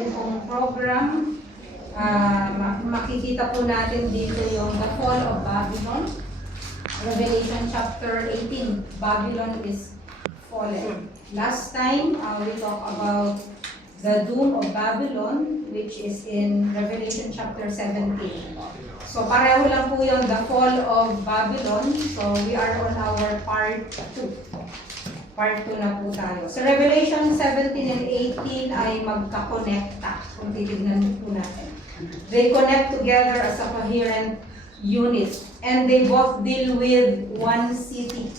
ating pong program. Makikita po natin dito yung the fall of Babylon. Revelation chapter 18, Babylon is fallen. Last time, we talked about the doom of Babylon, which is in Revelation chapter 17. So pareho lang po yung the fall of Babylon. So we are on our part 2. Part 2 na po tayo. So Revelation 17 and 18 ay magkakonekta kung titignan po natin. They connect together as a coherent unit. And they both deal with one city.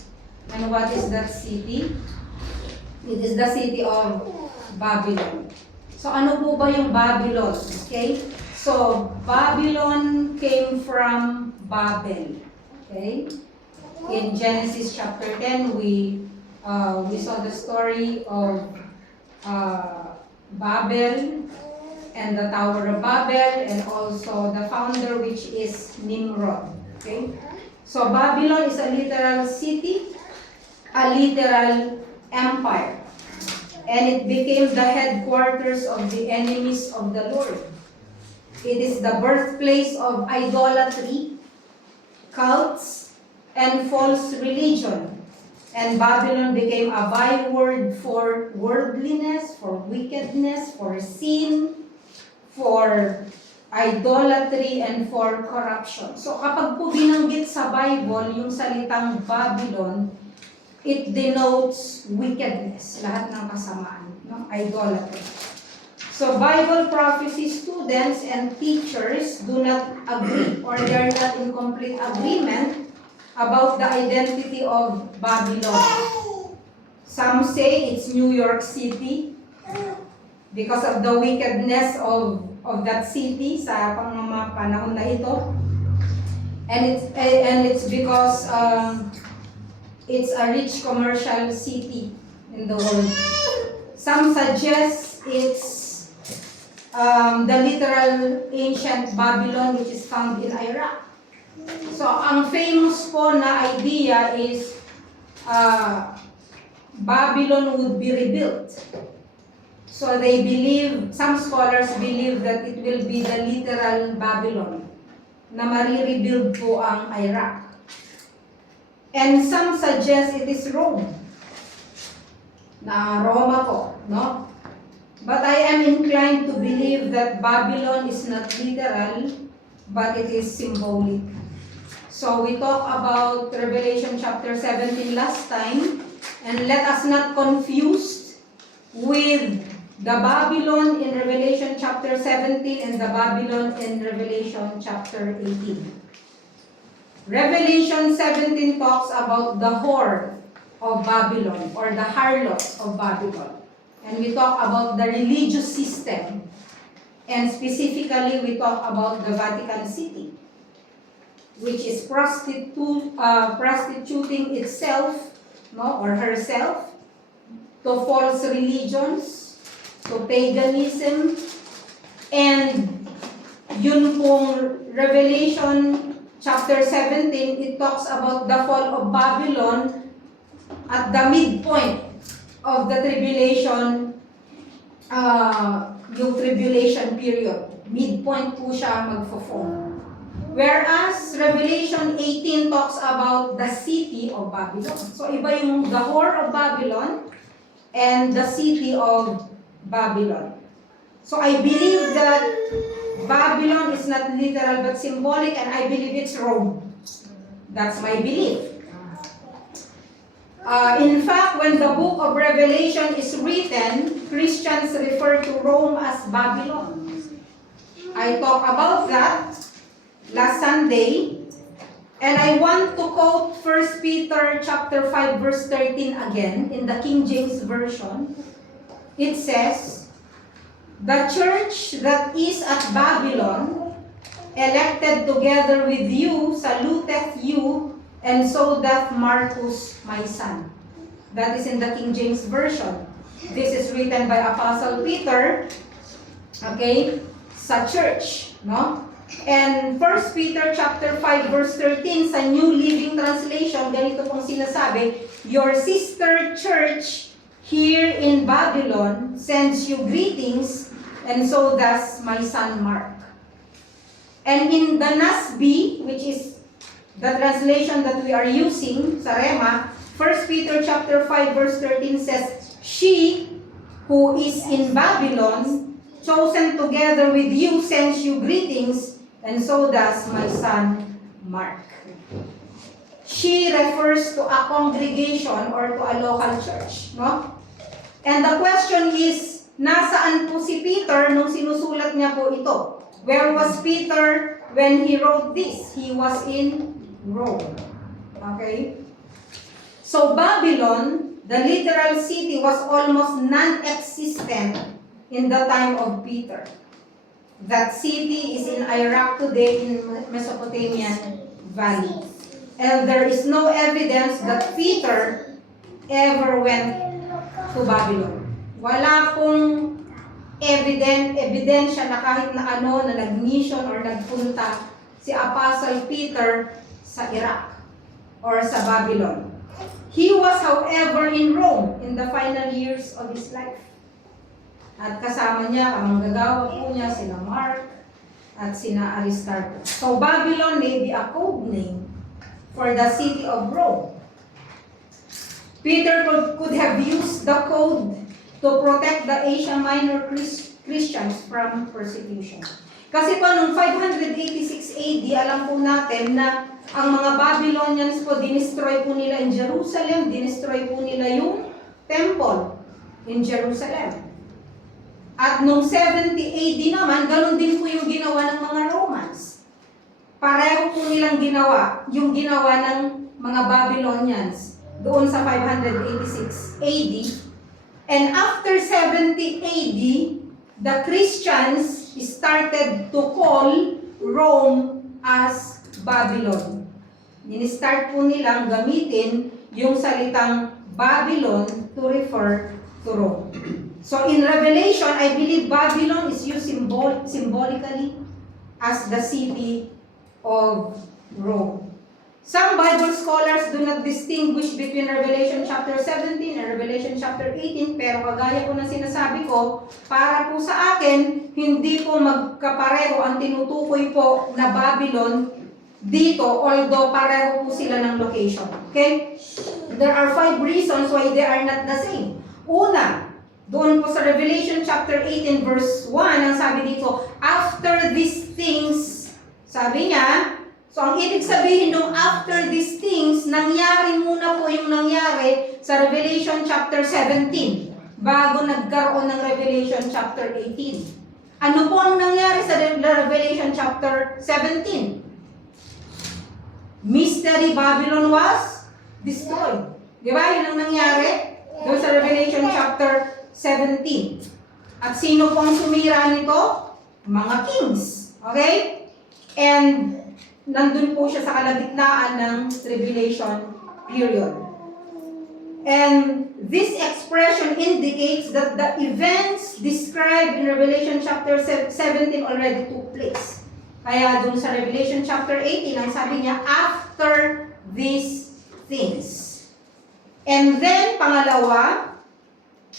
And what is that city? It is the city of Babylon. So ano po ba yung Babylon? Okay? So Babylon came from Babel. Okay? In Genesis chapter 10, we saw the story of Babel and the Tower of Babel, and also the founder, which is Nimrod. Okay? So Babylon is a literal city, a literal empire, and it became the headquarters of the enemies of the Lord. It is the birthplace of idolatry, cults, and false religion. And Babylon became a byword for worldliness, for wickedness, for sin, for idolatry, and for corruption. So kapag po binanggit sa Bible yung salitang Babylon, it denotes wickedness, lahat ng kasamaan, no? Idolatry. So Bible prophecy students and teachers do not agree, or they are not in complete agreement about the identity of Babylon. Some say it's New York City because of the wickedness of that city sa mga panahon na ito. And it's because it's a rich commercial city in the world. Some suggest it's the literal ancient Babylon, which is found in Iraq. So, ang famous po na idea is Babylon would be rebuilt. So, they believe, some scholars believe that it will be the literal Babylon na marirebuild po ang Iraq. And some suggest it is Rome, na Roma po, no? But I am inclined to believe that Babylon is not literal, but it is symbolic. So we talked about Revelation chapter 17 last time, and let us not confuse with the Babylon in Revelation chapter 17 and the Babylon in Revelation chapter 18. Revelation 17 talks about the whore of Babylon, or the harlot of Babylon. And we talk about the religious system. And specifically, we talk about the Vatican City, which is prostituting itself, no, or herself, to false religions, to paganism. And yun pong Revelation chapter 17, it talks about the fall of Babylon at the midpoint of the tribulation, yung tribulation period. Midpoint po siya magfo-fall. Whereas Revelation 18 talks about the city of Babylon. So iba yung the whore of Babylon and the city of Babylon. So I believe that Babylon is not literal but symbolic, and I believe it's Rome. That's my belief. In fact, when the book of Revelation is written, Christians refer to Rome as Babylon. I talked about that last Sunday, and I want to quote 1 Peter chapter 5 verse 13 again in the King James Version. It says, "The church that is at Babylon, elected together with you, saluteth you, and so doth Marcus, my son." That is in the King James Version. This is written by Apostle Peter, okay, sa church, no? And 1 Peter chapter 5 verse 13 sa New Living Translation, ganito pong sinasabi, "Your sister church here in Babylon sends you greetings, and so does my son Mark. And in the NASB, which is the translation that we are using sa Rema, 1 Peter chapter 5 verse 13 says, "She who is in Babylon, chosen together with you, sends you greetings, and so does my son Mark." She refers to a congregation or to a local church, no? And the question is, nasaan po si Peter nung sinusulat niya po ito? Where was Peter when he wrote this? He was in Rome. Okay? So Babylon, the literal city, was almost non-existent in the time of Peter. That city is in Iraq today, in Mesopotamian Valley. And there is no evidence that Peter ever went to Babylon. Wala pong ebidensya na kahit na ano na nag-mission or nagpunta si Apostle Peter sa Iraq or sa Babylon. He was, however, in Rome in the final years of his life. At kasama niya, kamanggagawa po niya, sina Mark at sina Aristarchus. So Babylon may be a code name for the city of Rome. Peter could have used the code to protect the Asia Minor Christians from persecution. Kasi po noong 586 AD, alam po natin na ang mga Babylonians po, dinestroy po nila in Jerusalem, dinestroy po nila yung temple in Jerusalem. At noong 70 AD naman, ganun din po yung ginawa ng mga Romans. Pareho po nilang ginawa, yung ginawa ng mga Babylonians doon sa 586 AD. And after 70 AD, the Christians started to call Rome as Babylon. Ini-start po nilang gamitin yung salitang Babylon to refer to Rome. So in Revelation, I believe Babylon is used symbolically as the city of Rome. Some Bible scholars do not distinguish between Revelation chapter 17 and Revelation chapter 18, pero kagaya po na sinasabi ko, para po sa akin, hindi po magkapareho ang tinutukoy po na Babylon dito, although pareho po sila ng location. Okay? There are 5 reasons why they are not the same. Una, doon po sa Revelation chapter 18 verse 1, ang sabi dito, after these things, sabi niya, so ang ibig sabihin nung after these things, nangyari muna po yung nangyari sa Revelation chapter 17, bago nagkaroon ng Revelation chapter 18. Ano po ang nangyari sa Revelation chapter 17? Mystery Babylon was destroyed. Di ba? Yun ang nangyari doon sa Revelation chapter 17. At sino pong sumira nito? Mga kings. Okay? And nandun po siya sa kalagitnaan ng tribulation period. And this expression indicates that the events described in Revelation chapter 17 already took place. Kaya dun sa Revelation chapter 18, ang sabi niya, after these things. And then, pangalawa,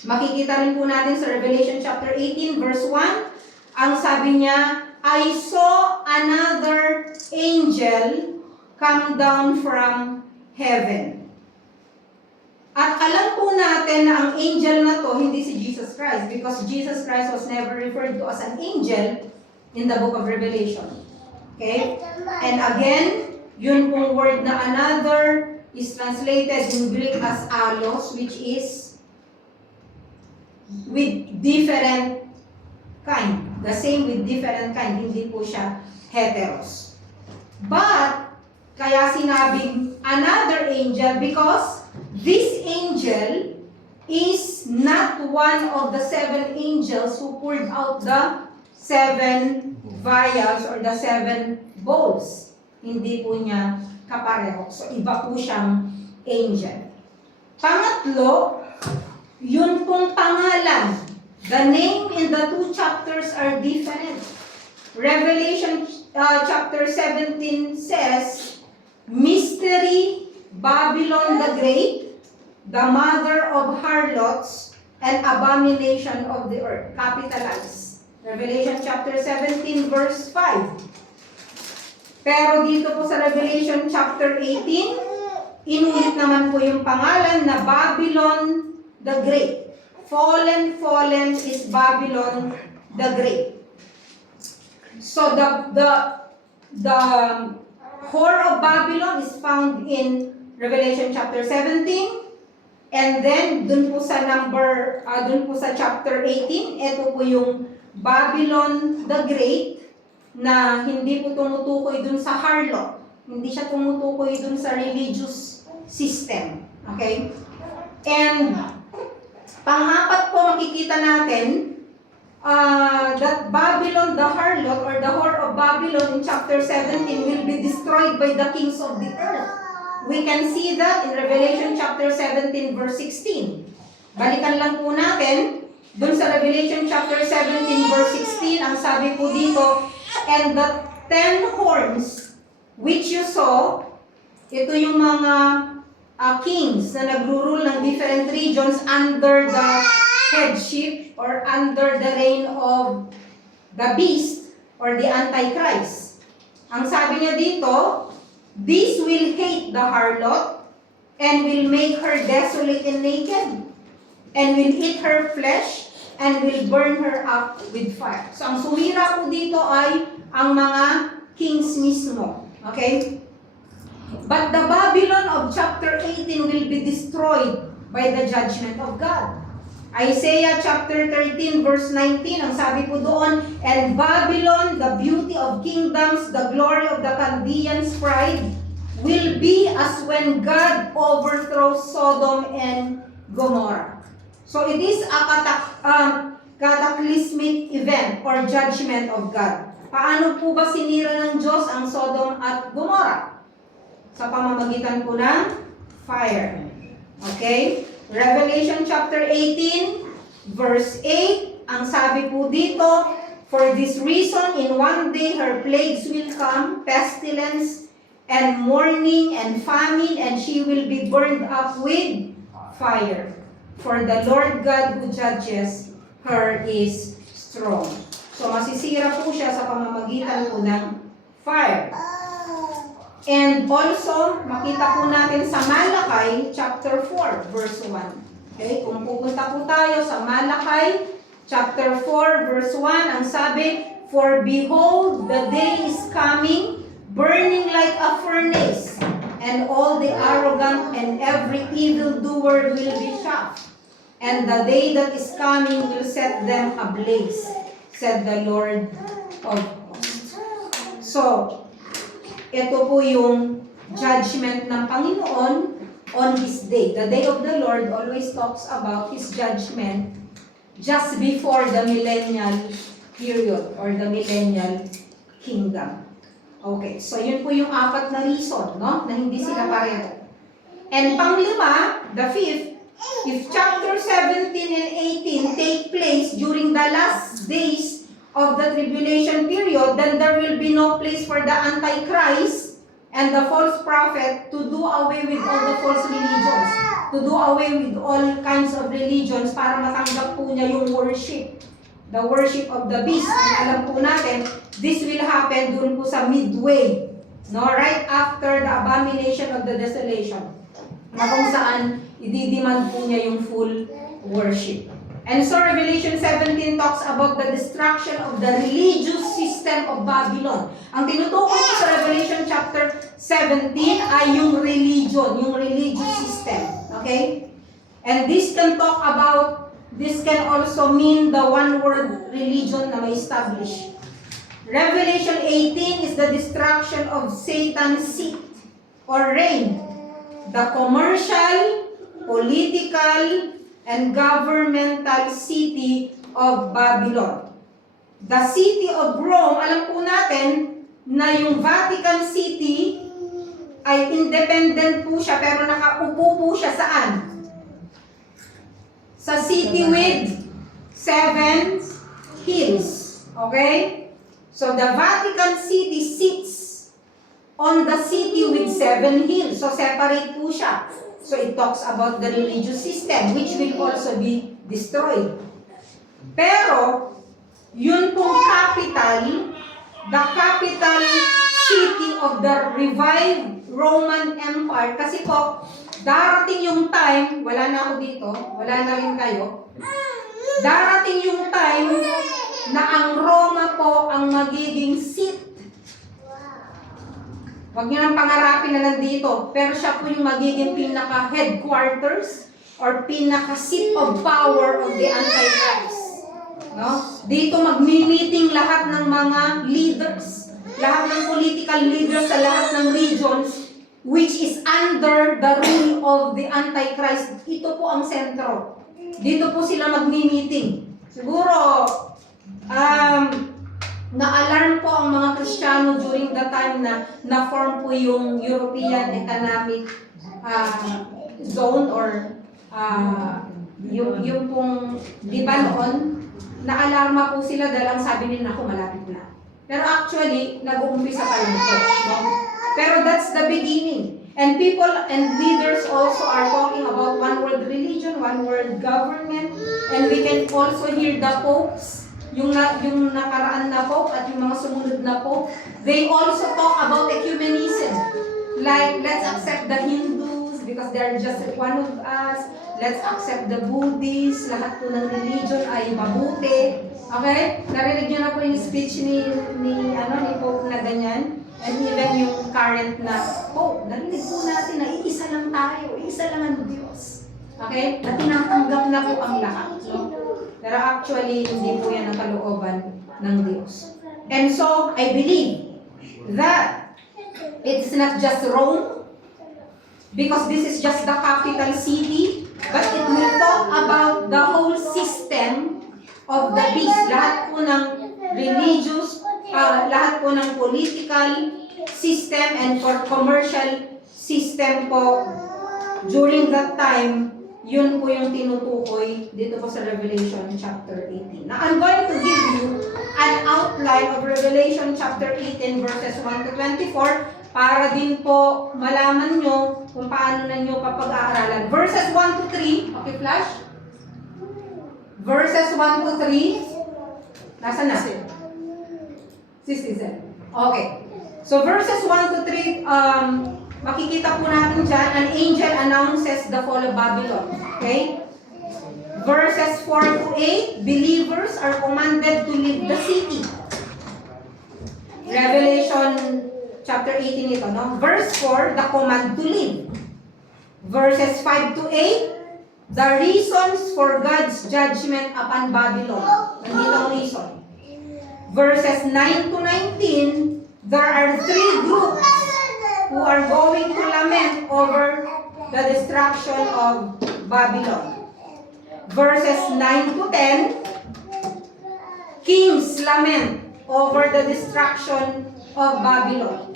makikita rin po natin sa Revelation chapter 18 verse 1, ang sabi niya, I saw another angel come down from heaven. At alam po natin na ang angel na to hindi si Jesus Christ, because Jesus Christ was never referred to as an angel in the book of Revelation. Okay? And again, yun pong word na another is translated in Greek as allos, which is with different kind. The same with different kind, hindi po siya heteros. But, kaya sinabing another angel because this angel is not one of the 7 angels who poured out the 7 vials or the 7 bowls. Hindi po niya kapareho. So, iba po siyang angel. Pangatlo, yun pong pangalan. The name in the 2 chapters are different. Revelation chapter 17 says, Mystery Babylon the Great, the mother of harlots and abomination of the earth. Capitalized. Revelation chapter 17 verse 5. Pero dito po sa Revelation chapter 18, inulit naman po yung pangalan na Babylon the Great. Fallen, fallen is Babylon the Great. So the whore of Babylon is found in Revelation chapter 17. And then dun po sa chapter 18, ito po yung Babylon the Great, na hindi po tumutukoy dun sa harlot. Hindi siya tumutukoy dun sa religious system. Okay? And pang-apat po makikita natin that Babylon, the harlot or the whore of Babylon in chapter 17 will be destroyed by the kings of the earth. We can see that in Revelation chapter 17 verse 16. Balikan lang po natin dun sa Revelation chapter 17 verse 16, ang sabi po dito, and the 10 horns which you saw, ito yung mga kings na nagro-rule ng different regions under the headship or under the reign of the beast or the Antichrist. Ang sabi niya dito, this will hate the harlot and will make her desolate and naked, and will eat her flesh, and will burn her up with fire. So, ang sumira po dito ay ang mga kings mismo. Okay? But the Babylon of chapter 18 will be destroyed by the judgment of God. Isaiah chapter 13 verse 19, ang sabi po doon, and Babylon, the beauty of kingdoms, the glory of the Chaldeans' pride, will be as when God overthrows Sodom and Gomorrah. So it is a cataclysmic event or judgment of God. Paano po ba sinira ng Diyos ang Sodom at Gomorrah? Sa pamamagitan po ng fire. Okay? Revelation chapter 18, verse 8, ang sabi po dito, for this reason, in one day her plagues will come, pestilence, and mourning, and famine, and she will be burned up with fire. For the Lord God who judges her is strong. So, masisira po siya sa pamamagitan po ng fire. And also, makita po natin sa Malakay, chapter 4, verse 1. Okay, kung pupunta po tayo sa Malakay, chapter 4, verse 1, ang sabi, for behold, the day is coming, burning like a furnace, and all the arrogant and every evildoer will be shocked. And the day that is coming will set them ablaze, said the Lord of hosts. So, ito po yung judgment ng Panginoon on His day. The day of the Lord always talks about His judgment just before the millennial period or the millennial kingdom. Okay, so yun po yung apat na reason, no? Na hindi sila pareho. And panglima, the fifth, if chapter 17 and 18 take place during the last days of the tribulation period, then there will be no place for the Antichrist and the false prophet to do away with all the false religions, to do away with all kinds of religions para matanggap po niya yung worship, the worship of the beast. And alam po natin, this will happen dun po sa midway, no? Right after the abomination of the desolation, na kung saan ididemand po niya yung full worship. And so Revelation 17 talks about the destruction of the religious system of Babylon. Ang tinutukoy ko sa Revelation chapter 17 ay yung religion, yung religious system. Okay? And this can also mean the one-word religion na may establish. Revelation 18 is the destruction of Satan's seat or reign. The commercial, political, and governmental city of Babylon. The city of Rome, alam po natin na yung Vatican City ay independent po siya pero nakaupo po siya saan? Sa city with 7 hills. Okay? So the Vatican City sits on the city with 7 hills. So separate po siya. So it talks about the religious system which will also be destroyed. Pero yun pong capital, the capital city of the revived Roman Empire. Kasi po, darating yung time, wala na ako dito, wala na rin kayo, darating yung time na ang Roma po ang magiging seat. Huwag niyo nang pangarapin na nandito, pero siya po yung magiging pinaka-headquarters or pinaka-seat of power of the Antichrist. No? Dito magmi-meeting lahat ng mga leaders, lahat ng political leaders sa lahat ng regions which is under the rule of the Antichrist. Ito po ang sentro. Dito po sila magmi-meeting. Siguro, na-alarm po ang mga Kristiyano during the time na na-form po yung European Economic Zone or yung pong, di ba noon, na-alarma po sila dahil ang sabi nila, ako malapit na. Pero actually, nag-uumpisa pa lang po. No? Pero that's the beginning. And people and leaders also are talking about one world religion, one world government, and we can also hear the popes, yung nakaraan na pope at yung mga sumunod na pope, they also talk about ecumenism. Like, let's accept the Hindus because they're just one of us. Let's accept the Buddhists. Lahat po ng religion ay mabuti. Okay? Narinig niyo na po yung speech ni Pope na ganyan. And even yung current na Pope, narinig po natin na iisa lang tayo, iisa lang ang Diyos. Okay? Na tinatanggap na po ang lahat. No? Pero actually, hindi po yan ang kalooban ng Diyos. And so, I believe that it's not just Rome, because this is just the capital city, but it will talk about the whole system of the beast. Lahat po ng religious, lahat po ng political system and for commercial system po during that time, yun po yung tinutukoy dito po sa Revelation chapter 18. Now, I'm going to give you an outline of Revelation chapter 18 verses 1 to 24 para din po malaman nyo kung paano na nyo papag-aaralan. Verses 1 to 3, okay flash? Verses 1 to 3, nasa na? Citizen. Okay. So verses 1 to 3, makikita po natin dyan, an angel announces the fall of Babylon. Okay? Verses 4 to 8, believers are commanded to leave the city. Revelation chapter 18 ito, no? Verse 4, the command to leave. Verses 5 to 8, the reasons for God's judgment upon Babylon. Nandito ang reason. Verses 9 to 19, there are three groups who are going to lament over the destruction of Babylon. Verses 9 to 10, kings lament over the destruction of Babylon.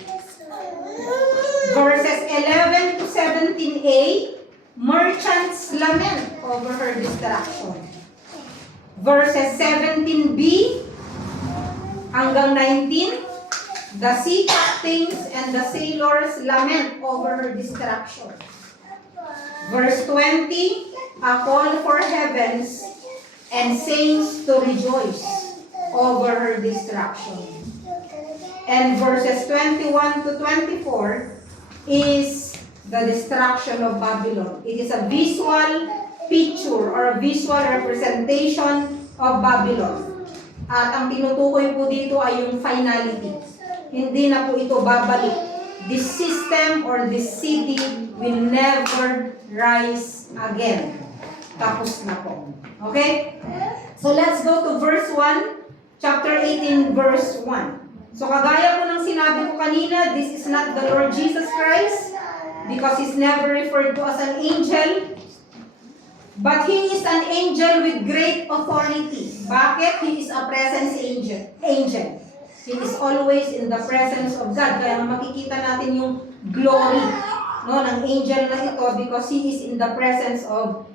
Verses 11 to 17a, merchants lament over her destruction. Verses 17b hanggang 19, the sea captains and the sailors lament over her destruction. Verse 20, a call for heavens and saints to rejoice over her destruction. And verses 21 to 24 is the destruction of Babylon. It is a visual picture or a visual representation of Babylon. At ang tinutukoy po dito ay yung finality. Hindi na po ito babalik. This system or this city will never rise again. Tapos na po. Okay? So let's go to verse 1, chapter 18, verse 1. So kagaya po ng sinabi ko kanina, this is not the Lord Jesus Christ because He's never referred to as an angel. But He is an angel with great authority. Bakit? He is a presence angel. He is always in the presence of God. Kaya makikita natin yung glory, no, ng angel na ito because he is in the presence of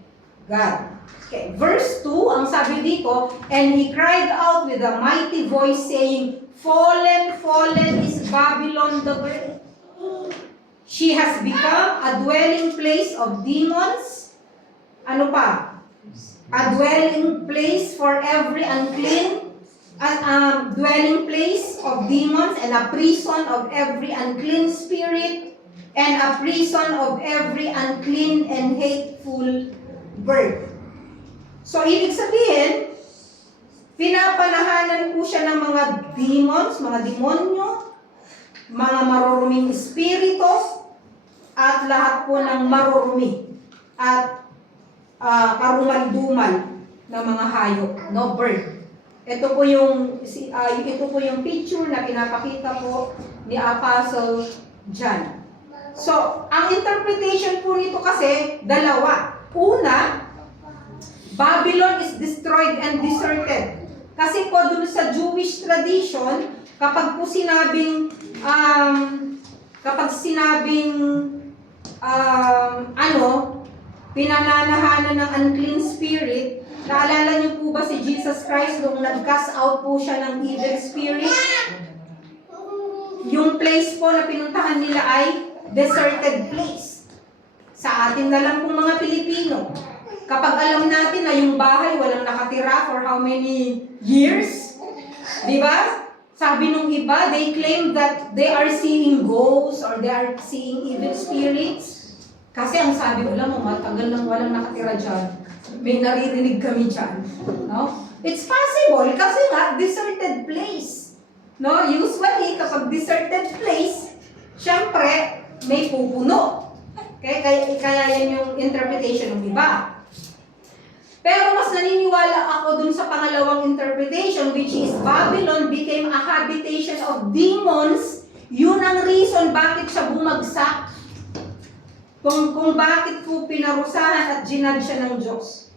God. Okay, verse 2, ang sabi dito, and he cried out with a mighty voice saying, fallen, fallen is Babylon the Great. She has become a dwelling place of demons. Ano pa? A dwelling place for every unclean, dwelling place of demons and a prison of every unclean spirit and a prison of every unclean and hateful bird. So, ibig sabihin, pinapanahanan po siya ng mga demons, mga demonyo, mga maruruming espiritu, at lahat po ng marurumi at karumal-dumal ng mga hayop, no, bird. Ito po yung picture na pinapakita po ni Apostle John. So, ang interpretation po nito kasi dalawa. Una, Babylon is destroyed and deserted. Kasi po dun sa Jewish tradition, kapag sinabing pinananahanan ng unclean spirit, naalala niyo po ba si Jesus Christ nung nag-cast out po siya ng evil spirit? Yung place po na pinuntahan nila ay deserted place. Sa atin na lang pong mga Pilipino. Kapag alam natin na yung bahay walang nakatira for how many years? Di ba? Sabi nung iba, they claim that they are seeing ghosts or they are seeing evil spirits. Kasi ang sabi ko lang, matagal nang walang nakatira dyan. May naririnig kami dyan. No? It's possible kasi nga, deserted place. No? Usually, kapag deserted place, syempre, may pupuno. Okay? Kaya yan yung interpretation ng iba. Pero mas naniniwala ako dun sa pangalawang interpretation, which is Babylon became a habitation of demons. Yun ang reason bakit siya bumagsak. Kung bakit po pinarusahan at ginad siya ng Diyos.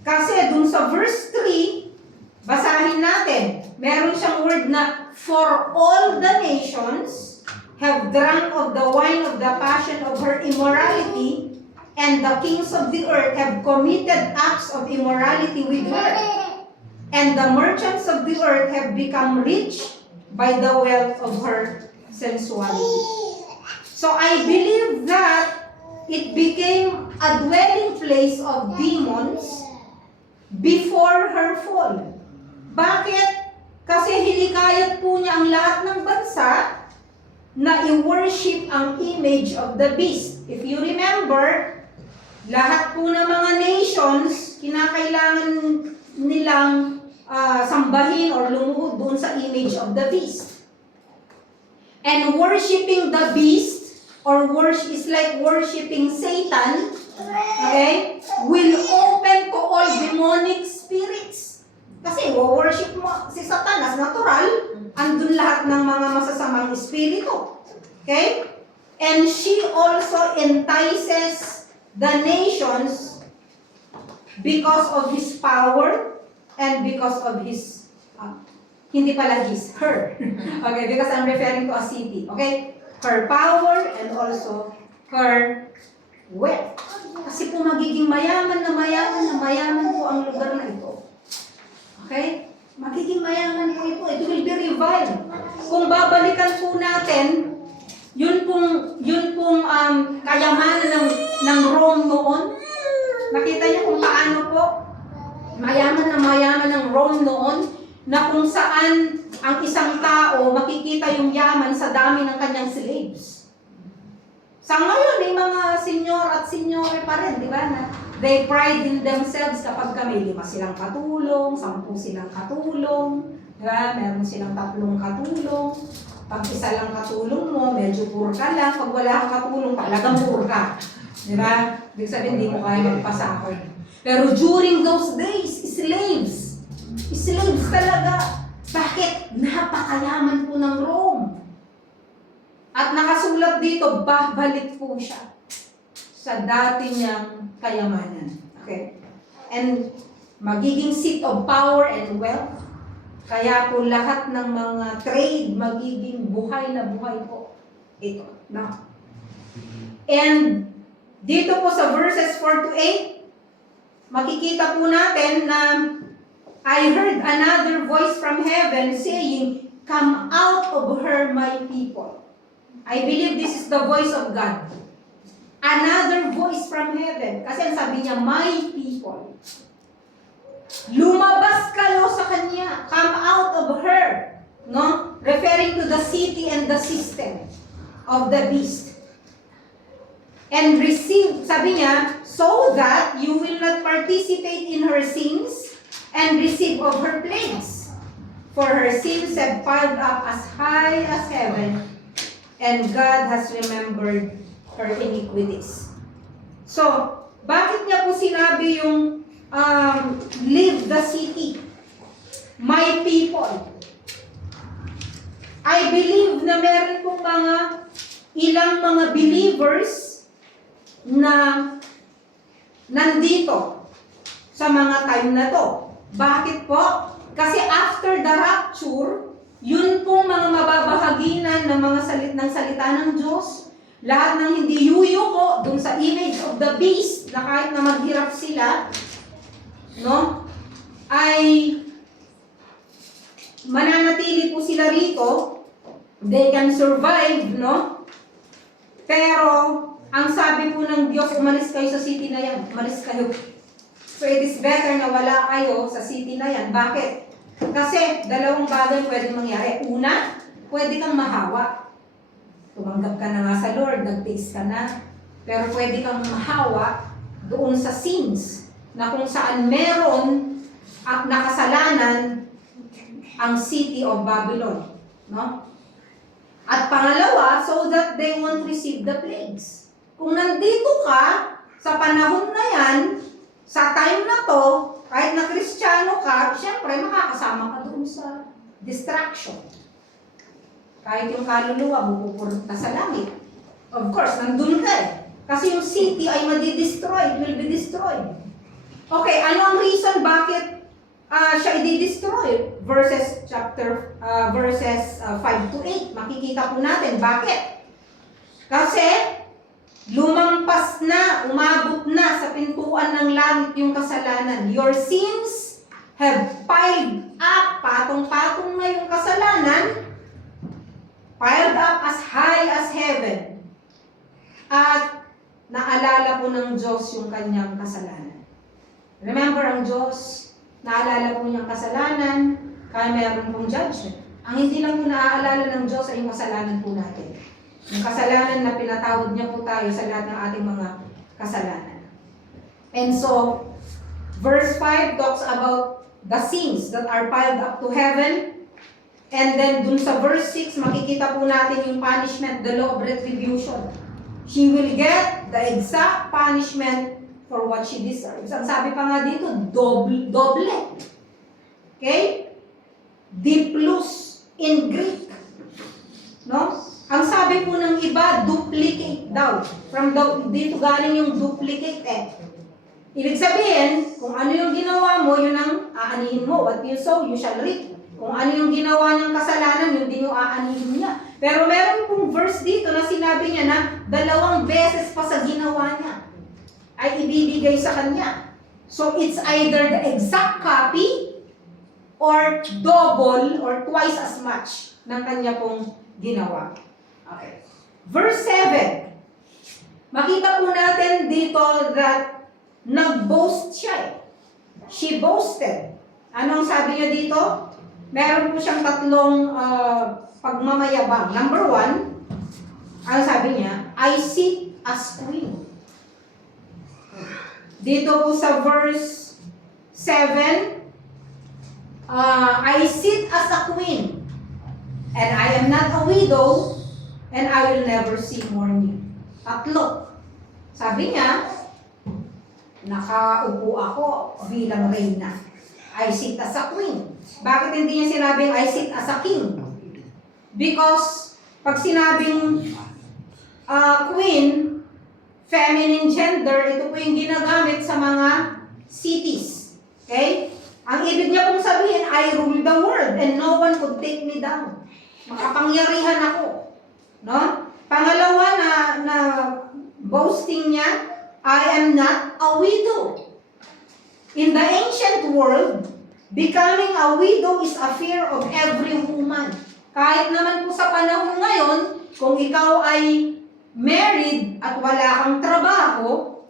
Kasi dun sa verse 3, basahin natin, meron siyang word na, for all the nations have drunk of the wine of the passion of her immorality, and the kings of the earth have committed acts of immorality with her. And the merchants of the earth have become rich by the wealth of her sensuality. So I believe that it became a dwelling place of demons before her fall. Bakit? Kasi hinikayat po niya ang lahat ng bansa na i-worship ang image of the beast. If you remember, lahat po ng mga nations, kinakailangan nilang sambahin or lumuhod doon sa image of the beast. And worshiping the beast, or is like worshiping Satan, okay, will open to all demonic spirits. Kasi worship mo si Satanas, natural, andun lahat ng mga masasamang espiritu. Okay? And she also entices the nations because of his power and because of his, her. Okay, because I'm referring to a city. Okay? Her power and also her wealth. Kasi po magiging mayaman po ang lugar na ito. Okay? Magiging mayaman po ito. It will be revived. Kung babalikan po natin, yun pong kayamanan ng Rome noon. Nakita niyo kung paano po mayaman ng Rome noon, na kung saan ang isang tao makikita yung yaman sa dami ng kanyang slaves. Sa ngayon, may mga senyor at senyore pa rin, di ba, na they pride in themselves kapag may 5 silang katulong, 10 silang katulong, di ba, meron silang 3 katulong. Pag isa lang katulong mo, medyo poor ka lang. Pag wala kang katulong, talagang poor ka. Di ba? Ibig sabihin, hindi mo kaya magpasahod. Pero during those days, slaves talaga. Bakit? Napakayaman po ng Rome. At nakasulat dito, babalik po siya sa dati niyang kayamanan. Okay? And magiging seat of power and wealth. Kaya po lahat ng mga trade magiging buhay na buhay po. Ito. Now. And dito po sa verses 4 to 8, makikita po natin na I heard another voice from heaven saying, "Come out of her, my people." I believe this is the voice of God. Another voice from heaven. Kasi ang sabi niya, my people. Lumabas kayo sa kanya. Come out of her. No? Referring to the city and the system of the beast. And receive, sabi niya, so that you will not participate in her sins and receive of her plagues. For her sins have piled up as high as heaven, and God has remembered her iniquities. So, bakit niya po sinabi yung leave the city? My people. I believe na meron pong ilang mga believers na nandito sa mga time na to. Bakit po? Kasi after the rapture, yun pong mga mababahaginan ng mga salita ng Diyos, lahat ng hindi yuyuko dun sa image of the beast na kahit na maghirap sila, no, ay mananatili po sila rito. They can survive, no? Pero ang sabi po ng Diyos, umalis kayo sa city na yan. Umalis kayo. So it is better na wala kayo sa city na yan. Bakit? Kasi dalawang bagay pwede mangyari. Una, pwede kang mahawa. Tumanggap ka na nga sa Lord, nag-taste ka na. Pero pwede kang mahawa doon sa sins na kung saan meron at nakasalanan ang city of Babylon. No? At pangalawa, so that they won't receive the plagues. Kung nandito ka, sa panahon na yan, sa time na to, kahit na Kristiyano ka, syempre makakasama ka doon sa distraction. Kahit yung kaluluwa, bupupulot ka sa langit. Of course, nandun ka eh. Kasi yung city ay madi-destroy, will be destroyed. Okay, ano ang reason bakit siya i-destroy? Verses 5 to 8. Makikita po natin. Bakit? Kasi lumampas na, umabot na sa pintuan ng langit yung kasalanan. Your sins have piled up. Patong-patong na yung kasalanan. Piled up as high as heaven. At naalala po ng Diyos yung kanyang kasalanan. Remember, ang Diyos, naalala po niyang kasalanan, kaya meron pong judgment. Ang hindi lang po naaalala ng Diyos ay yung kasalanan po natin. Yung kasalanan na pinatawad niya po tayo sa lahat ng ating mga kasalanan. And so, verse 5 talks about the sins that are piled up to heaven. And then, dun sa verse 6, makikita po natin yung punishment, the law of retribution. She will get the exact punishment for what she deserves. Ang sabi pa nga dito, doble. Okay? Diplus in Greek. No? Ang sabi po ng iba, duplicate daw. Dito galing yung duplicate eh. Ibig sabihin, kung ano yung ginawa mo, yun ang aanihin mo. What you sow, you shall reap. Kung ano yung ginawa niyang kasalanan, yun din yung aanihin niya. Pero meron pong verse dito na sinabi niya na 2 beses pa sa ginawa niya ay ibibigay sa kanya. So it's either the exact copy or double or twice as much ng kanya pong ginawa. Okay. Verse 7. Makita po natin dito that nag-boast siya. She boasted. Anong sabi niya dito? Meron po siyang 3 pagmamayabang. Number 1, ang sabi niya, I sit as queen. Dito po sa verse 7, I sit as a queen, and I am not a widow, and I will never see mourning. 3. Sabi niya, nakaupo ako bilang reyna. I sit as a queen. Bakit hindi niya sinabing I sit as a king? Because pag sinabing queen, feminine gender, ito po yung ginagamit sa mga cities. Okay? Ang ibig niya pong sabihin, I rule the world and no one could take me down. Makapangyarihan ako. No? Pangalawa na boasting niya, I am not a widow. In the ancient world, becoming a widow is a fear of every woman. Kahit naman po sa panahon ngayon, kung ikaw ay married at wala kang trabaho,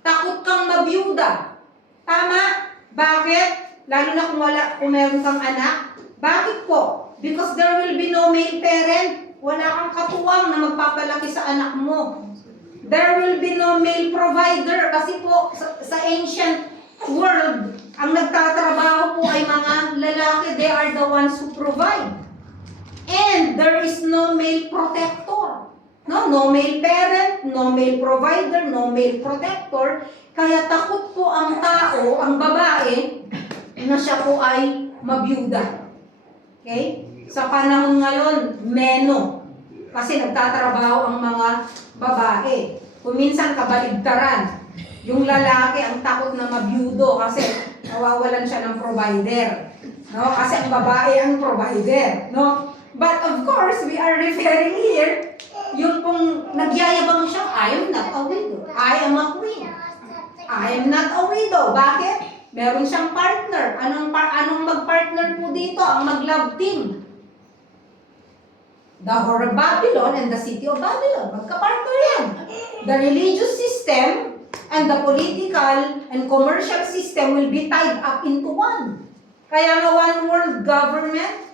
takot kang mabiyuda. Tama? Bakit? Lalo na kung meron kang anak. Bakit po? Because there will be no male parent. Wala kang katuwang na magpapalaki sa anak mo. There will be no male provider kasi po sa ancient world, ang nagtatrabaho po ay mga lalaki. They are the ones who provide. And there is no male protector. No male parent, no male provider, no male protector. Kaya takot po ang tao, ang babae, na siya po ay mabiyuda. Okay? Sa panahon ngayon, meno. Kasi nagtatrabaho ang mga babae. Kung minsan kabaligtaran. Yung lalaki ang takot na mabiyudo kasi nawawalan siya ng provider. No? Kasi ang babae ang provider. No? But of course, we are referring here, yung pong nagyayabang siya, I am not a widow. I am a queen. I am not a widow. Bakit? Meron siyang partner. Anong mag-partner po dito? Ang mag-love team. The whore of Babylon and the city of Babylon. Magka-partner yan. The religious system and the political and commercial system will be tied up into one. Kaya nga one world government,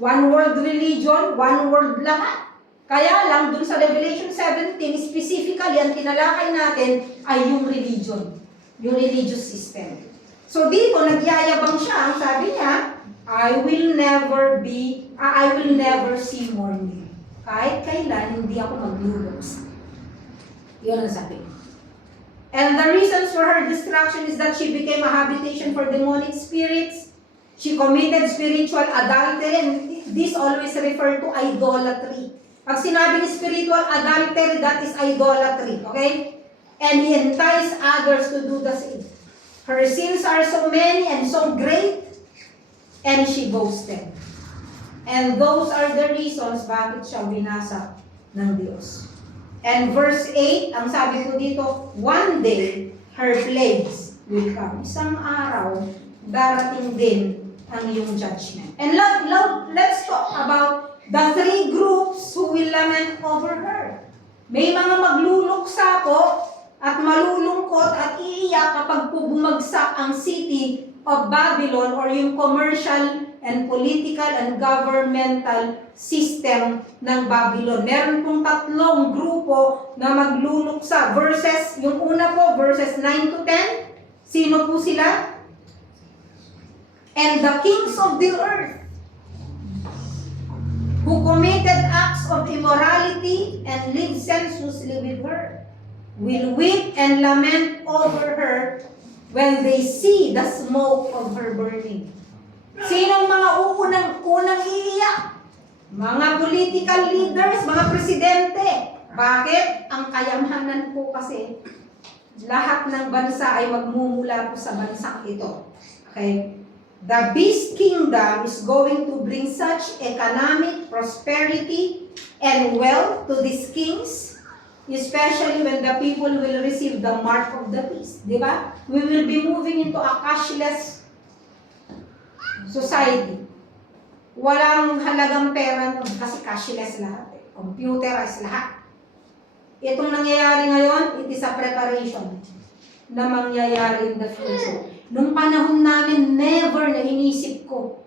one world religion, one world lahat. Kaya lang, dun sa Revelation 17, specifically, ang tinalakay natin ay yung religion. Yung religious system. So dito, nagyayabang siya. Ang sabi niya, I will never see morning. Kahit kailan, hindi ako maglulubos. Yun ang sabi. And the reasons for her destruction is that she became a habitation for demonic spirits. She committed spiritual adultery, and this always refer to idolatry. Pag sinabing spiritual adultery, that is idolatry, okay? And he enticed others to do the same. Her sins are so many and so great, and she boasted. And those are the reasons bakit siya winasak ng Diyos. And verse 8, ang sabi ko dito, one day, her plagues will come. Isang araw, darating din ang iyong judgment. And let's talk about the three groups who will lament over her. May mga magluluksa po at malulungkot at iiyak kapag po bumagsak ang city of Babylon or yung commercial and political and governmental system ng Babylon. Meron pong tatlong grupo na magluluksa. Yung una po, verses 9 to 10. Sino po sila? And the kings of the earth who committed acts of immorality and lived sensuously with her will weep and lament over her when they see the smoke of her burning. Sinong mga unang iiyak? Mga political leaders, mga presidente. Bakit? Ang kayamanan po kasi, lahat ng bansa ay magmumula po sa bansang ito. Okay? The beast kingdom is going to bring such economic prosperity and wealth to these kings, especially when the people will receive the mark of the beast. Di ba? We will be moving into a cashless society. Walang halagang pera kasi cashless lahat. Computerized lahat. Itong nangyayari ngayon, it is a preparation na mangyayari in the future. Nung panahon namin, never na inisip ko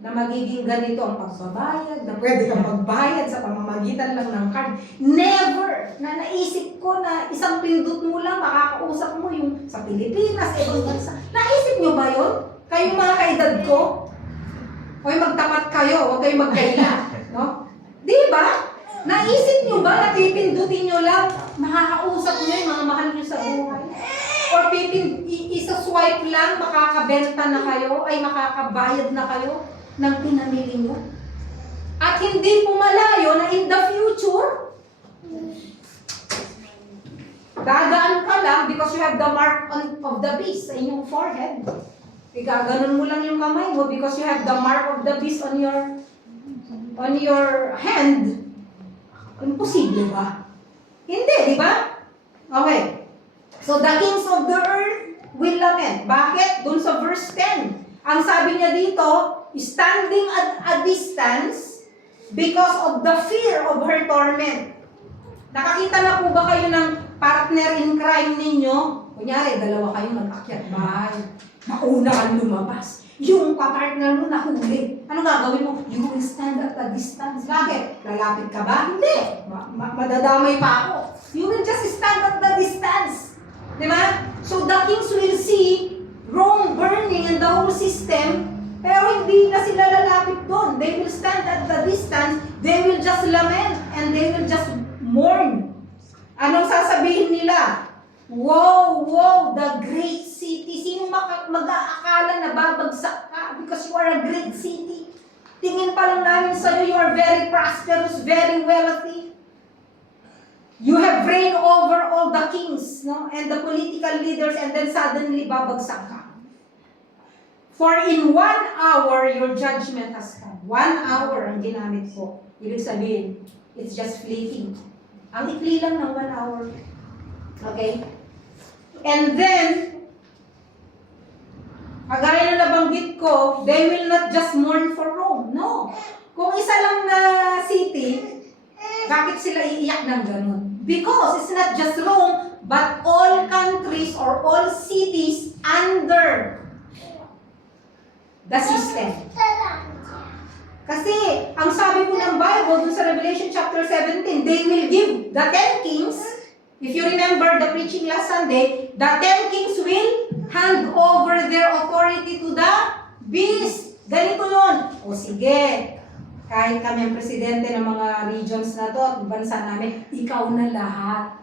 na magiging ganito ang pagbabayad, na pwede kang magbayad sa pamamagitan lang ng card. Never na naisip ko na isang pindot mo lang, makakausap mo yung sa Pilipinas, ibang bansa. Naisip nyo ba yun? Kayong mga kaedad ko? Hoy, magtapat kayo, huwag kayong magkaila. No? Di ba? Naisip nyo ba na pipindutin nyo lang, makakausap nyo yung mga mahal nyo sa buhay? Or isa-swipe lang, makakabenta na kayo, ay makakabayad na kayo ng pinamili nyo. At hindi pumalayo na in the future, dadaan ka lang because you have the mark of the beast sa inyong forehead. Igaganon mo lang yung kamay mo because you have the mark of the beast on your hand. Imposible ba? Hindi, di ba? Okay. So the kings of the earth will lament. Bakit? Doon sa verse 10. Ang sabi niya dito, standing at a distance because of the fear of her torment. Nakakita na po ba kayo ng partner in crime ninyo? Kunyari, dalawa kayong nag-akyat bahay. mauna kang lumabas. Yung kapartner mo nahuli. Ano gagawin mo? You will stand at a distance. Bakit? Lalapit ka ba? Hindi. Madadamay pa ako. You will just stand at the distance. Di ba? So the kings will see Rome burning and the whole system, pero hindi na sila lalapit doon. They will stand at the distance, they will just lament, and they will just mourn. Anong sasabihin nila? Wow, wow, the great city. Sino mag-aakala na babagsak ka because you are a great city? Tingin pa lang namin sa'yo, you are very prosperous, very wealthy. You have reigned over all the kings, no, and the political leaders, and then suddenly babagsak ka. For in 1 hour, your judgment has come. 1 hour ang ginamit ko. Ibig sabihin, it's just fleeting. Ang ikli lang ng 1 hour. Okay? And then, kagaya na nabanggit ko, they will not just mourn for Rome. No. Kung isa lang na city, bakit sila iiyak ng ganun? Because it's not just Rome, but all countries or all cities under the system. Kasi, ang sabi po ng Bible dun sa Revelation chapter 17, they will give the 10 kings, if you remember the preaching last Sunday, the 10 kings will hand over their authority to the beast. Ganito yun. O sige, kahit kami ang presidente ng mga regions na to at bansa namin, ikaw na lahat.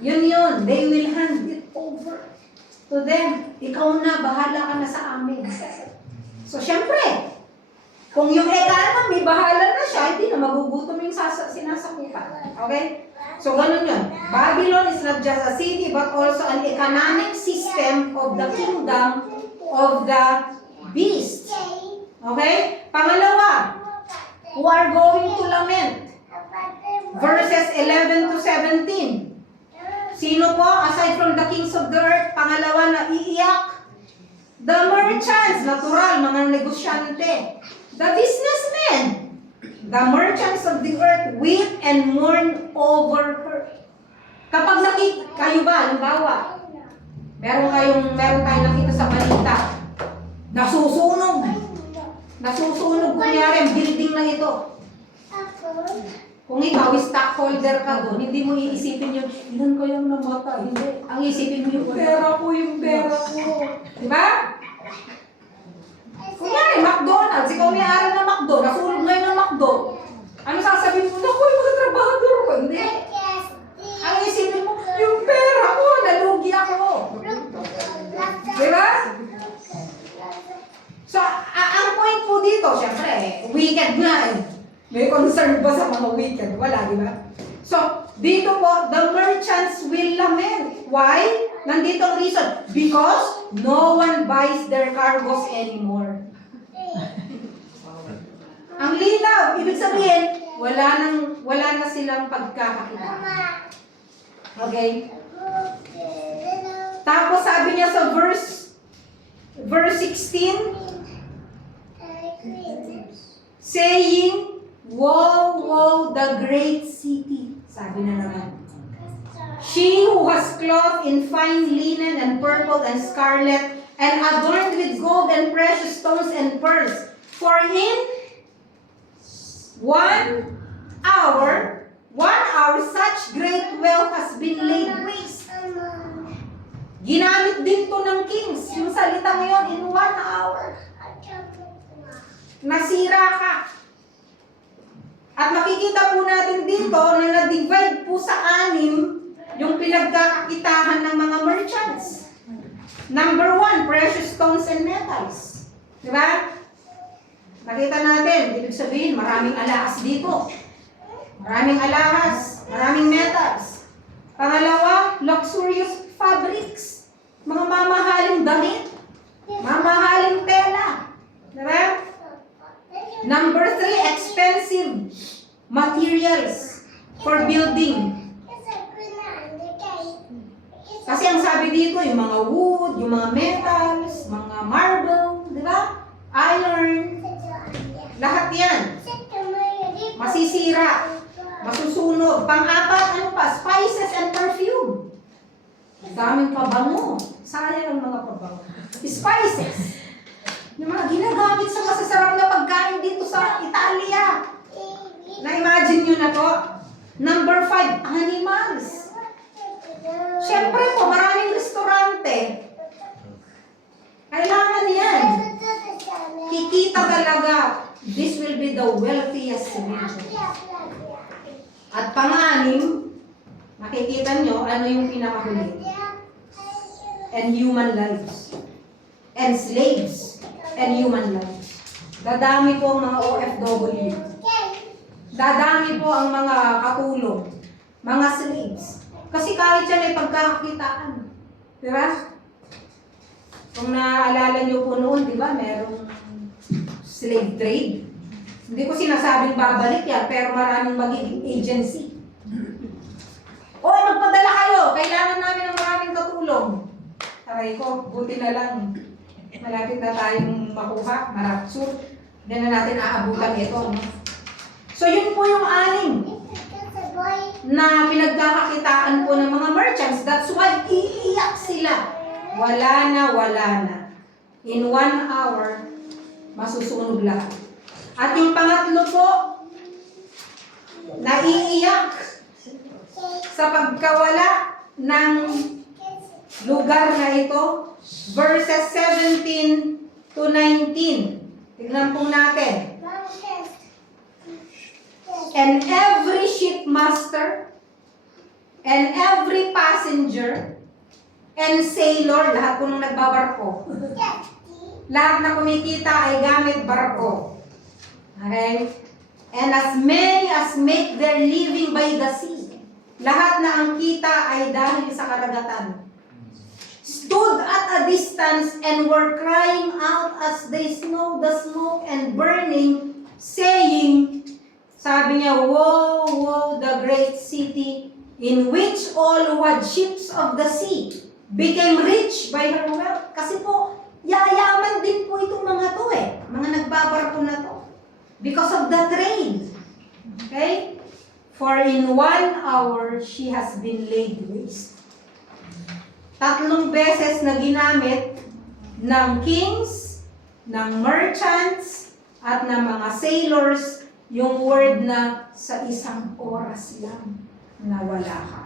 Yun. They will hand it over to them. Ikaw na, bahala ka na sa amin. So, syempre, kung yung economy, bahala na siya, hindi na magugutom yung sinasakupan. Okay? So, ganun yun. Babylon is not just a city, but also an economic system of the kingdom of the beast. Okay? Pangalawa, who are going to lament. Verses 11 to 17. Sino po, aside from the kings of the earth, pangalawa na iiyak? The merchants, natural, mga negosyante. The businessmen, the merchants of the earth, weep and mourn over her. Kapag kayo ba, halimbawa, meron tayong nakita sa balita, nasusunog kunyari ang building na ito. Kung ikaw, stockholder ka doon, hindi mo iisipin yung, ilan kayang namatay? Hindi. Ang isipin mo yung pera ko. Diba? Kunyari, McDonald's, ikaw may-ari ng McDo, nasulog ngayon ng McDo. Ano sasabihin mo? Naku, yung mga trabahador ko. Hindi. Ang isipin mo, yung pera ko, nalugi ako. Diba? So, ang point po dito, syempre, wicked na eh. May concern ba sa mga wicked? Wala, di ba? So, dito po, the merchants will lament. Why? Nandito ang reason. Because no one buys their cargoes anymore. Ang linaw, ibig sabihin, wala na silang pagkakakita. Okay? Tapos sabi niya sa verse 16, saying, woe, woe, the great city. Sabi na naman. She who has clothed in fine linen and purple and scarlet and adorned with gold and precious stones and pearls. For in 1 hour, such great wealth has been laid waste. Ginamit din to ng kings. Yung salita ngayon, in 1 hour. Nasira ka. At makikita po natin dito na na-divide po sa 6 yung pinagkakakitahan ng mga merchants. Number 1, precious stones and metals. Diba? Nakita natin, ibig sabihin, maraming alahas dito. Maraming alahas, maraming metals. Pangalawa, luxurious fabrics. Mga mamahaling damit. Mamahaling tela. Diba? Number 3, expensive materials for building. Kasi ang sabi dito, yung mga wood, yung mga metals, mga marble, di ba? Iron, lahat yan. Masisira, masusunog. Pang-apat, ano pa? Spices and perfume. Daming pabango. Sayang ang mga pabango. Spices. Yung mga ginagamit sa masasarap na pagkain dito sa Italia. Na-imagine nyo na to. Number 5, animals. Siyempre po, maraming restaurante. Kailangan yan. Kikita talaga. This will be the wealthiest region. At pang-anim, makikita nyo ano yung pinakahuli. And human lives. And slaves. And human lives. Dadami po ang mga OFW. Dadami po ang mga katulong. Mga slaves. Kasi kahit yan ay pagkakakitaan. Diba? Kung naaalala nyo po noon, diba, merong slave trade. Hindi ko sinasabing babalik yan, pero maraming magiging agency. O, magpadala kayo! Kailangan namin ng maraming katulong. Taray ko, buti na lang. Malapit na tayong makuha, marapsur. Hindi na natin aabutan ito. No? So, yun po yung 6 na pinagkakakitaan po ng mga merchants. That's why iiyak sila. Wala na. In 1 hour, masusunog lahat. At yung pangatlo po, naiiyak sa pagkawala ng lugar na ito. Verses 17 to 19. Tignan po natin. And every shipmaster, and every passenger, and sailor, lahat po nung nagbabarko. Lahat na kumikita ay gamit barko. Okay? And as many as make their living by the sea. Lahat na ang kita ay dahil sa karagatan. Stood at a distance and were crying out as they saw the smoke and burning, saying, sabi niya, woe, woe, the great city, in which all who had ships of the sea became rich by her wealth. Kasi po, yayaman din po itong mga to mga nagbabarko na to. Because of the trade. Okay? For in 1 hour, she has been laid waste. 3 beses na ginamit ng kings, ng merchants, at ng mga sailors, yung word na sa 1 oras lang nawala ka.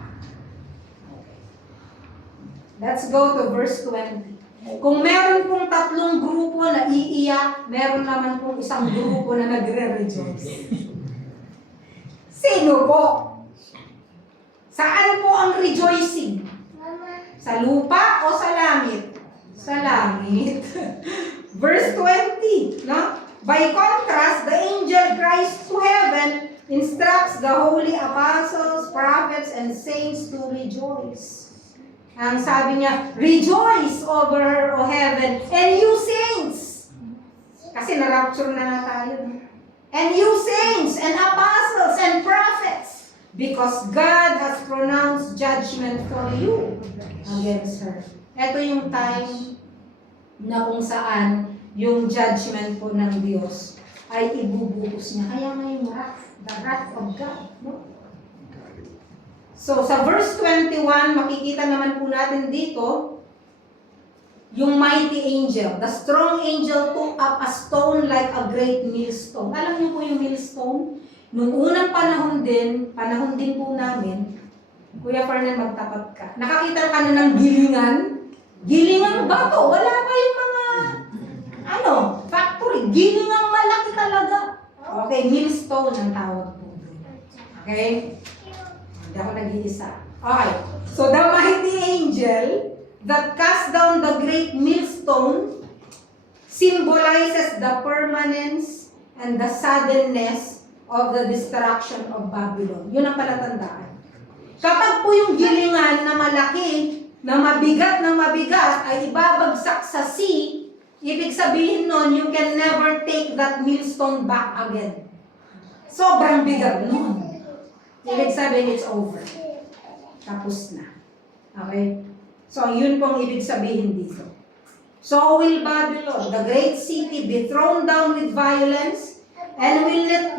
Okay. Let's go to verse 20. Kung meron pong 3 grupo na iiyak, meron naman pong 1 grupo na nagre-rejoice. Sino po? Saan po ang rejoicing? Sa lupa o sa langit? Sa langit. Verse 20, no? By contrast, the angel cries to heaven, instructs the holy apostles, prophets, and saints to rejoice. Ang sabi niya, rejoice over her, O heaven, and you saints. Kasi na-rapture na tayo. And you saints, and apostles, and prophets, because God has pronounced judgment for you against her. Ito yung time na kung saan yung judgment po ng Diyos ay ibubuhos niya. Kaya nga yung wrath, the wrath of God. No? So, sa verse 21, makikita naman po natin dito, yung mighty angel, the strong angel took up a stone like a great millstone. Alam niyo po yung millstone? Nung unang panahon din po namin, Kuya Fernan, magtapat ka. Nakakita ka na ng gilingan? Gilingan bato. Wala pa yung mga, factory. Gilingan malaki talaga. Okay, millstone ang tawag po. Okay? Hindi ako nag-iisa. Okay. So, the mighty angel that cast down the great millstone symbolizes the permanence and the suddenness of the destruction of Babylon. Yun ang palatandaan. Kapag po yung gilingan na malaki, na mabigat ay ibabagsak sa sea, ibig sabihin nun, you can never take that millstone back again. Sobrang bigat nun. Ibig sabihin, it's over. Tapos na. Okay? So, yun pong ibig sabihin dito. So will Babylon, the great city, be thrown down with violence and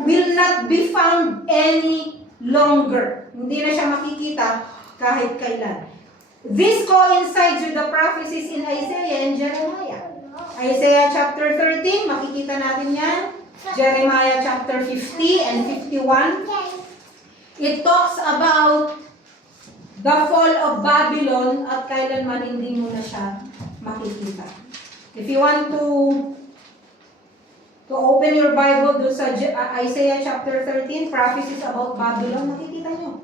will not be found any longer. Hindi na siya makikita kahit kailan. This coincides with the prophecies in Isaiah and Jeremiah. Isaiah chapter 13, makikita natin yan. Jeremiah chapter 50 and 51. It talks about the fall of Babylon at kailanman hindi mo na siya makikita. If you want to open your Bible doon sa Isaiah chapter 13, prophecies about Babylon, makikita nyo.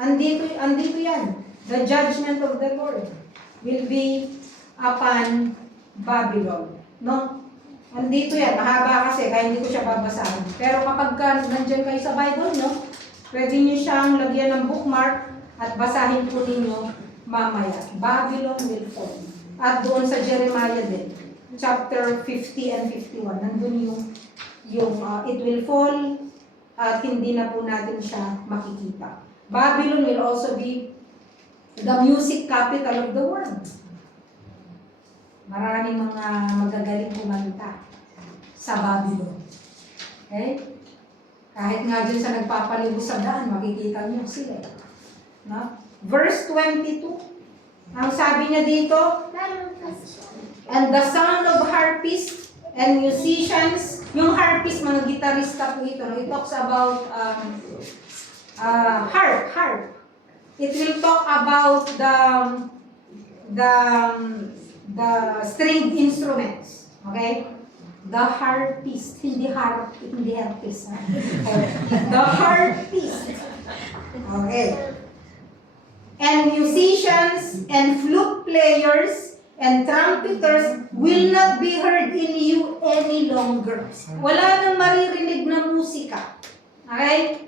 Andito yan. The judgment of the Lord will be upon Babylon. No? Andito yan. Mahaba kasi, kaya hindi ko siya babasahin. Pero kapag nandyan kayo sa Bible, no? Pwede nyo siyang lagyan ng bookmark at basahin po ninyo mamaya. Babylon will fall. At doon sa Jeremiah din, chapter 50 and 51, nandun yung it will fall at hindi na po natin siya makikita. Babylon will also be the music capital of the world. Maraming mga magagaling kumanta sa Babylon. Okay? Kahit nga dyan sa nagpapaligo sa daan, makikita nyo sila. No? Verse 22, ang sabi niya dito, and the sound of harpists and musicians, yung harpist, mga gitarista po ito, no? It talks about harp. It will talk about the stringed instruments. Okay? The harpist, hindi harpist. The harpist. Okay. And musicians and flute players and trumpeters will not be heard in you any longer. Wala nang maririnig na musika. Okay?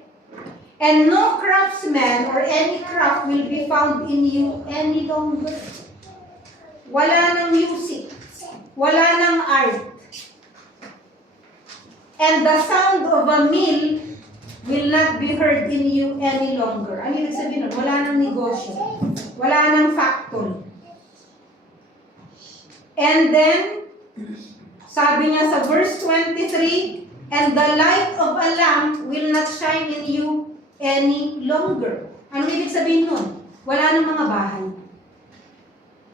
And no craftsman or any craft will be found in you any longer. Wala nang music. Wala nang art. And the sound of a mill will not be heard in you any longer. Ano ibig sabihin nun? Wala nang negosyo. Wala nang factory. And then, sabi niya sa verse 23, and the light of a lamp will not shine in you any longer. Ano ibig sabihin nun? Wala nang mga bahay.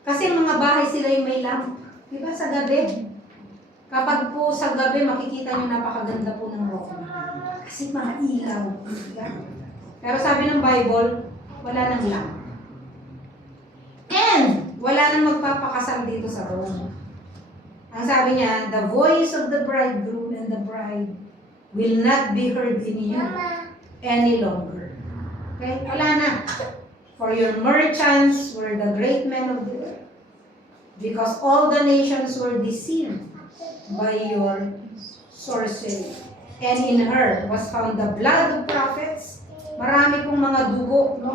Kasi mga bahay sila yung may lamp. Diba sa gabi? Kapag po sa gabi, makikita nyo napakaganda po ng rock. Kasi mga ilaw. Pero sabi ng Bible, wala nang lamp. And wala nang magpapakasal dito sa Rome. Ang sabi niya, the voice of the bridegroom and the bride will not be heard in you any longer. Okay? Wala na. For your merchants were the great men of the earth. Because all the nations were deceived by your sorcery. And in her was found the blood of prophets. Marami pong mga dugo, no?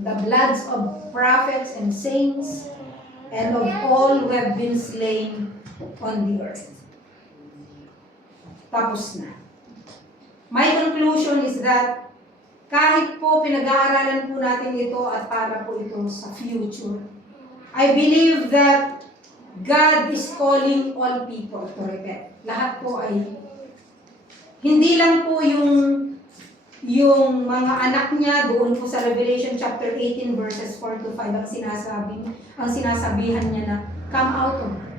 The bloods of prophets and saints, and of all who have been slain on the earth. Tapos na. My conclusion is that kahit po pinag-aaralan po natin ito at para po ito sa future, I believe that God is calling all people to repent. Lahat po ay hindi lang po yung mga anak niya doon po sa Revelation chapter 18 verses 4 to 5 ang sinasabihan niya na come out of her.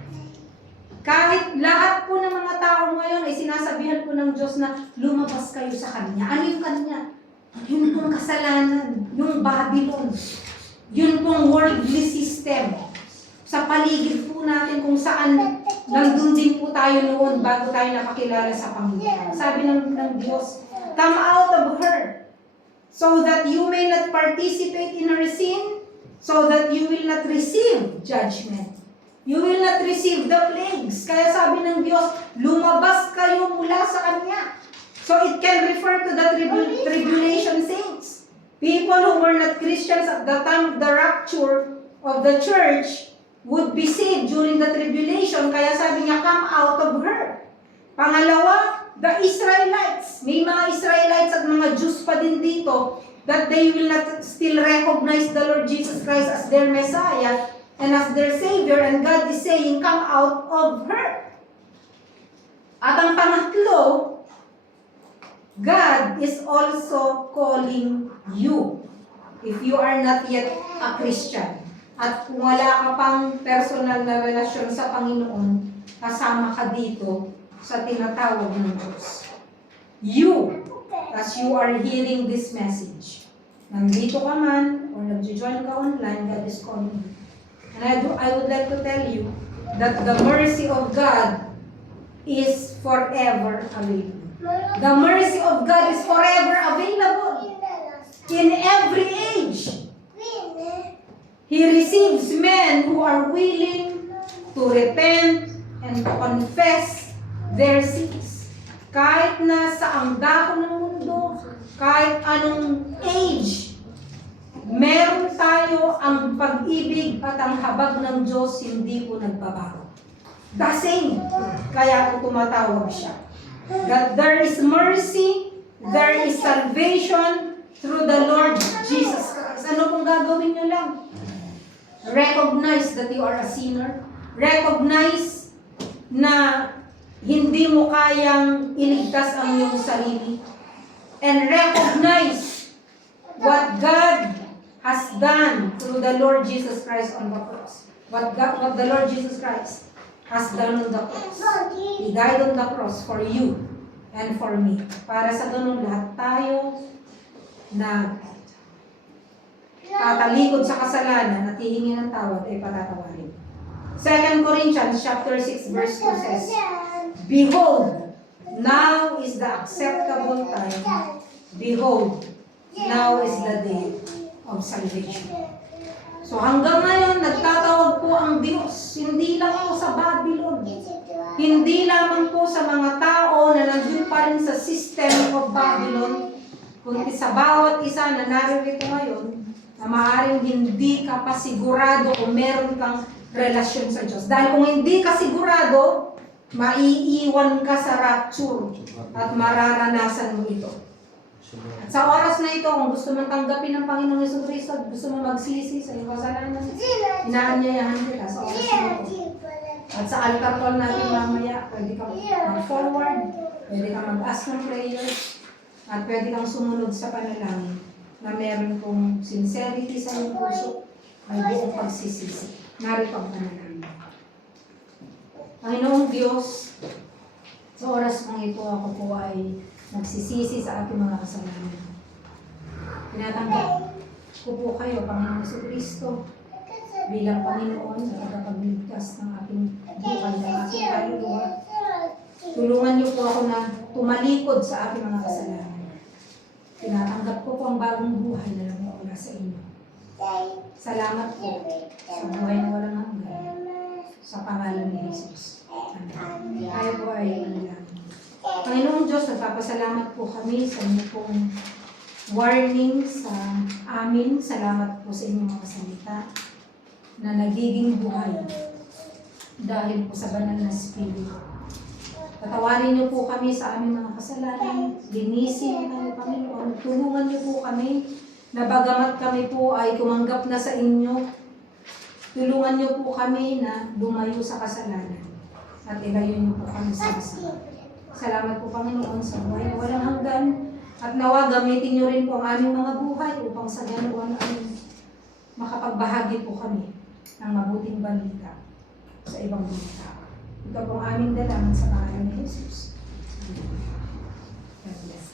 Kahit lahat po ng mga tao ngayon ay sinasabihan po ng Diyos na lumabas kayo sa Kanya. Ano yung Kanya? Yung pong kasalanan, yung Babylon, yun pong worldly system. Sa paligid po natin kung saan nandun din po tayo noon bago tayo nakakilala sa Panginoon. Sabi ng Diyos, come out of her so that you may not participate in her sin, so that you will not receive judgment. You will not receive the plagues. Kaya sabi ng Diyos, lumabas kayo mula sa Kanya. So it can refer to the tribulation saints. People who were not Christians at the time of the rapture of the church would be saved during the tribulation. Kaya sabi niya, come out of her. Pangalawa, the Israelites. May mga Israelites at mga Jews pa din dito that they will not still recognize the Lord Jesus Christ as their Messiah and as their Savior. And God is saying, come out of her. At ang pangatlo, God is also calling you. if you are not yet a Christian, at kung wala ka pang personal na relasyon sa Panginoon, kasama ka dito sa tinatawag ng Diyos. You, as you are hearing this message, nandito ka man, or nag-join ka online, God is calling you. And I would like to tell you that the mercy of God is forever available. The mercy of God is forever available in every age. He receives men who are willing to repent and to confess their sins. Kahit na sa ang dako ng mundo, kahit anong age, meron tayo ang pag-ibig at ang habag ng Diyos, hindi po nagbabago. The same. Kaya po tumatawag siya. That there is mercy, there is salvation through the Lord Jesus Christ. Ano pong gagawin nyo lang? Recognize that you are a sinner. Recognize na hindi mo kayang iligtas ang iyong sarili. And recognize what God has done through the Lord Jesus Christ on the cross. What the Lord Jesus Christ has done on the cross. He died on the cross for you and for me. Para sa ganun lahat tayo na tatalikod sa kasalanan at hihingi ng tawad ay patatawarin. 2 Corinthians chapter 6 verse 2 says, Behold, now is the acceptable time. Behold, now is the day of salvation. So hanggang ngayon, nagtatawag po ang Diyos, hindi lang po sa Babylon, hindi lamang po sa mga tao na nandun pa rin sa system of Babylon, kundi sa bawat isa na narito ngayon, na maaaring hindi ka pa sigurado kung meron kang relasyon sa Diyos. Dahil kung hindi ka sigurado, maiiwan ka sa rapture at mararanasan mo ito. At sa oras na ito, kung gusto mong tanggapin ng Panginoong Jesucristo at gusto mong magsisi sa iyong kasalanan, inaanyayahan kita sa oras na ito. At sa altar call natin mamaya, pwede kang mag-forward, pwede kang mag-ask ng prayers, at pwede kang sumunod sa panalangin na meron kong sincerity sa iyong puso, may buong pagsisisi. Narito ang panalangin. Panginoong Diyos, sa oras ng ito ako po ay nagsisisi sa aking mga kasalanan. Tinatanggap ko po kayo, Panginoong Jesucristo, bilang Panginoon sa tagapagligtas ng aking buhay, ng aking kaluluwa. Tulungan niyo po ako na tumalikod sa aking mga kasalanan. Tinatanggap ko po ang bagong buhay na nagmumula sa inyo. Salamat po sa buhay na walang hanggan. Sa pangalan ni Jesus. Amen. Tayo po ay manalangin. Panginoong Diyos, nagpapasalamat po kami sa inyo pong warning sa amin. Salamat po sa inyong mga salita na nagiging buhay dahil po sa banal na Espiritu. Patawarin niyo po kami sa aming mga kasalanan. Linisin kami, Panginoon. Tulungan niyo po kami na bagamat kami po ay tumanggap na sa inyo, tulungan niyo po kami na lumayo sa kasalanan at ilayo niyo po kami sa kasalanan. Salamat po, Panginoon, sa buhay na walang hanggan at nawa gamitin niyo rin po ang aming mga buhay upang sa ganoon ay makapagbahagi po kami ng mabuting balita sa ibang bansa. Ito pong aming dalangin sa pangalan ni Jesus. God bless.